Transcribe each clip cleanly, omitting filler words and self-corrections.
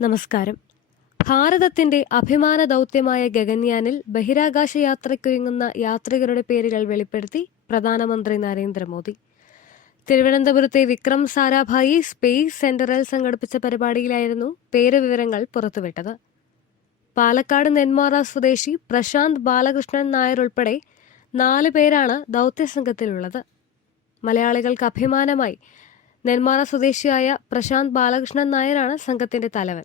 നമസ്കാരം. ഭാരതത്തിന്റെ അഭിമാന ദൗത്യമായ ഗഗൻയാനിൽ ബഹിരാകാശ യാത്രയ്ക്കൊരുങ്ങുന്ന യാത്രികരുടെ പേരുകൾ വെളിപ്പെടുത്തി പ്രധാനമന്ത്രി നരേന്ദ്രമോദി. തിരുവനന്തപുരത്തെ വിക്രം സാരാഭായി സ്പേസ് സെന്ററിൽ സംഘടിപ്പിച്ച പരിപാടിയിലായിരുന്നു പേര് വിവരങ്ങൾ പുറത്തുവിട്ടത്. പാലക്കാട് നെന്മാറ സ്വദേശി പ്രശാന്ത് ബാലകൃഷ്ണൻ നായർ ഉൾപ്പെടെ 4 പേരാണ് ദൗത്യസംഘത്തിലുള്ളത്. മലയാളികൾക്ക് അഭിമാനമായി നെന്മാറ സ്വദേശിയായ പ്രശാന്ത് ബാലകൃഷ്ണൻ നായരാണ് സംഘത്തിന്റെ തലവൻ.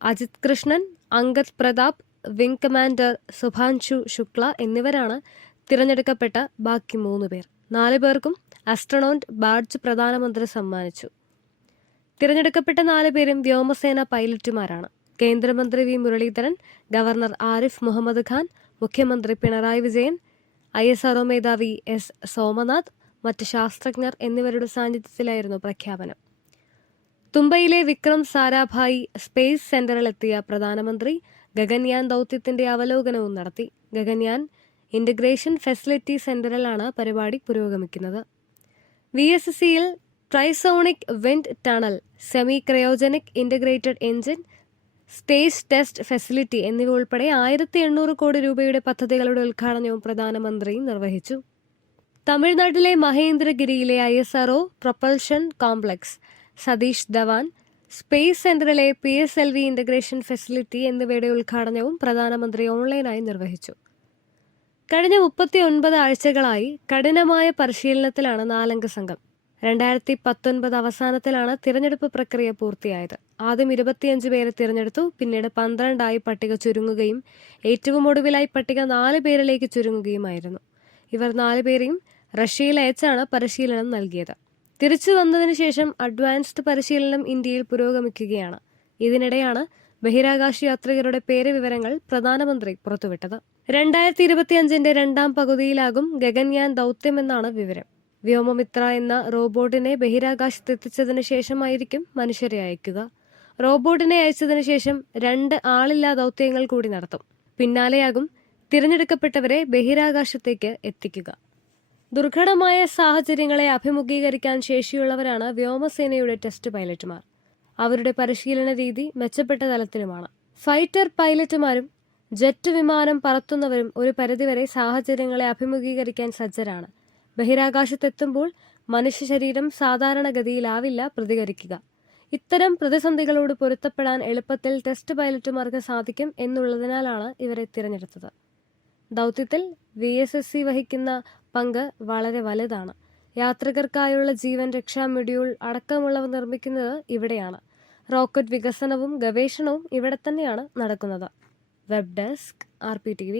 അജിത് കൃഷ്ണൻ, അങ്കദ് പ്രതാപ്, വിംഗ് കമാൻഡർ സുഭാൻഷു ശുക്ല എന്നിവരാണ് തിരഞ്ഞെടുക്കപ്പെട്ട ബാക്കി 3 പേർ. 4 പേർക്കും ആസ്ട്രോണോട്ട് ബാഡ്ജ് പ്രധാനമന്ത്രി സമ്മാനിച്ചു. തിരഞ്ഞെടുക്കപ്പെട്ട 4 പേരും വ്യോമസേന പൈലറ്റുമാരാണ്. കേന്ദ്രമന്ത്രി വി മുരളീധരൻ, ഗവർണർ ആരിഫ് മുഹമ്മദ് ഖാൻ, മുഖ്യമന്ത്രി പിണറായി വിജയൻ, ISRO മേധാവി S സോമനാഥ്, മറ്റ് ശാസ്ത്രജ്ഞർ എന്നിവരുടെ സാന്നിധ്യത്തിലായിരുന്നു പ്രഖ്യാപനം. തുമ്പയിലെ വിക്രം സാരാഭായി സ്പേസ് സെന്ററിലെത്തിയ പ്രധാനമന്ത്രി ഗഗൻയാൻ ദൗത്യത്തിന്റെ അവലോകനവും നടത്തി. ഗഗൻയാൻ ഇന്റഗ്രേഷൻ ഫെസിലിറ്റി സെന്ററിലാണ് പരിപാടി പുരോഗമിക്കുന്നത്. VSSCയിൽ trisonic wind tunnel, semi cryogenic integrated engine, stage test facility എന്നിവ ഉൾപ്പെടെ 1800 കോടി രൂപയുടെ പദ്ധതികളുടെ ഉദ്ഘാടനവും പ്രധാനമന്ത്രി നിർവഹിച്ചു. തമിഴ്നാട്ടിലെ മഹേന്ദ്രഗിരിയിലെ ISRO propulsion complex, Satish Dhawan space സെന്ററിലെ PSLV ഇന്റഗ്രേഷൻ ഫെസിലിറ്റി എന്നിവയുടെ ഉദ്ഘാടനവും പ്രധാനമന്ത്രി ഓൺലൈനായി നിർവഹിച്ചു. കഴിഞ്ഞ 39 ആഴ്ചകളായി കഠിനമായ പരിശീലനത്തിലാണ് 4 അംഗ സംഘം. 2019 അവസാനത്തിലാണ് തിരഞ്ഞെടുപ്പ് പ്രക്രിയ പൂർത്തിയായത്. ആദ്യം 25 പേരെ തിരഞ്ഞെടുത്തു. പിന്നീട് 12 പട്ടിക ചുരുങ്ങുകയും ഏറ്റവും ഒടുവിലായി പട്ടിക 4 പേരിലേക്ക് ചുരുങ്ങുകയുമായിരുന്നു. ഇവർ 4 പേരെയും റഷ്യയിൽ അയച്ചാണ് പരിശീലനം നൽകിയത്. തിരിച്ചു വന്നതിനു ശേഷം അഡ്വാൻസ്ഡ് പരിശീലനം ഇന്ത്യയിൽ പുരോഗമിക്കുകയാണ്. ഇതിനിടെയാണ് ബഹിരാകാശ യാത്രികരുടെ പേര് വിവരങ്ങൾ പ്രധാനമന്ത്രി പുറത്തുവിട്ടത്. 2025 രണ്ടാം പകുതിയിലാകും ഗഗൻയാൻ ദൗത്യമെന്നാണ് വിവരം. വ്യോമമിത്ര എന്ന റോബോട്ടിനെ ബഹിരാകാശത്തെത്തിച്ചതിനു ശേഷമായിരിക്കും മനുഷ്യരെ അയക്കുക. റോബോട്ടിനെ അയച്ചതിനു ശേഷം 2 ആളില്ലാ ദൗത്യങ്ങൾ കൂടി നടത്തും. പിന്നാലെയാകും തിരഞ്ഞെടുക്കപ്പെട്ടവരെ ബഹിരാകാശത്തേക്ക് എത്തിക്കുക. ദുർഘടമായ സാഹചര്യങ്ങളെ അഭിമുഖീകരിക്കാൻ ശേഷിയുള്ളവരാണ് വ്യോമസേനയുടെ ടെസ്റ്റ് പൈലറ്റുമാർ. അവരുടെ പരിശീലന രീതി മെച്ചപ്പെട്ട തലത്തിലുമാണ്. ഫൈറ്റർ പൈലറ്റുമാരും ജെറ്റ് വിമാനം പറത്തുന്നവരും ഒരു പരിധിവരെ സാഹചര്യങ്ങളെ അഭിമുഖീകരിക്കാൻ സജ്ജരാണ്. ബഹിരാകാശത്തെത്തുമ്പോൾ മനുഷ്യ ശരീരം സാധാരണഗതിയിലാവില്ല പ്രതികരിക്കുക. ഇത്തരം പ്രതിസന്ധികളോട് പൊരുത്തപ്പെടാൻ എളുപ്പത്തിൽ ടെസ്റ്റ് പൈലറ്റുമാർക്ക് സാധിക്കും എന്നുള്ളതിനാലാണ് ഇവരെ തിരഞ്ഞെടുത്തത്. ദൗത്യത്തിൽ VSSC വഹിക്കുന്ന പങ്ക് വളരെ വലുതാണ്. യാത്രികർക്കായുള്ള ജീവൻ രക്ഷാ മൊഡ്യൂൾ അടക്കമുള്ളവ നിർമ്മിക്കുന്നത് ഇവിടെയാണ്. റോക്കറ്റ് വികസനവും ഗവേഷണവും ഇവിടെ തന്നെയാണ് നടക്കുന്നത്. Web desk RPTV.